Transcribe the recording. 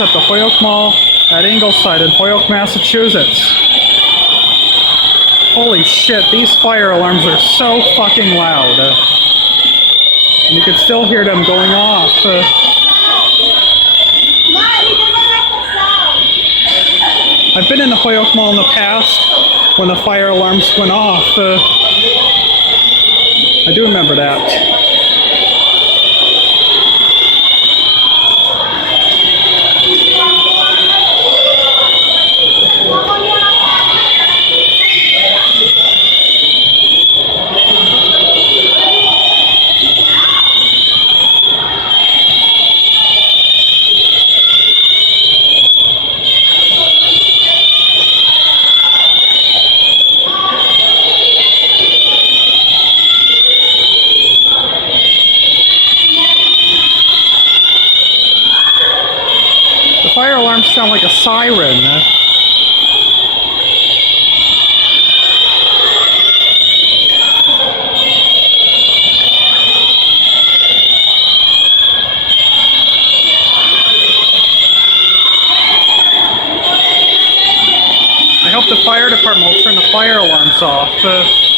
at the Holyoke Mall at Ingleside in Holyoke, Massachusetts. Holy shit, these fire alarms are so fucking loud. And you can still hear them going off. I've been in the Holyoke Mall in the past when the fire alarms went off. I do remember that. Fire alarms sound like a siren. I hope the fire department will turn the fire alarms off.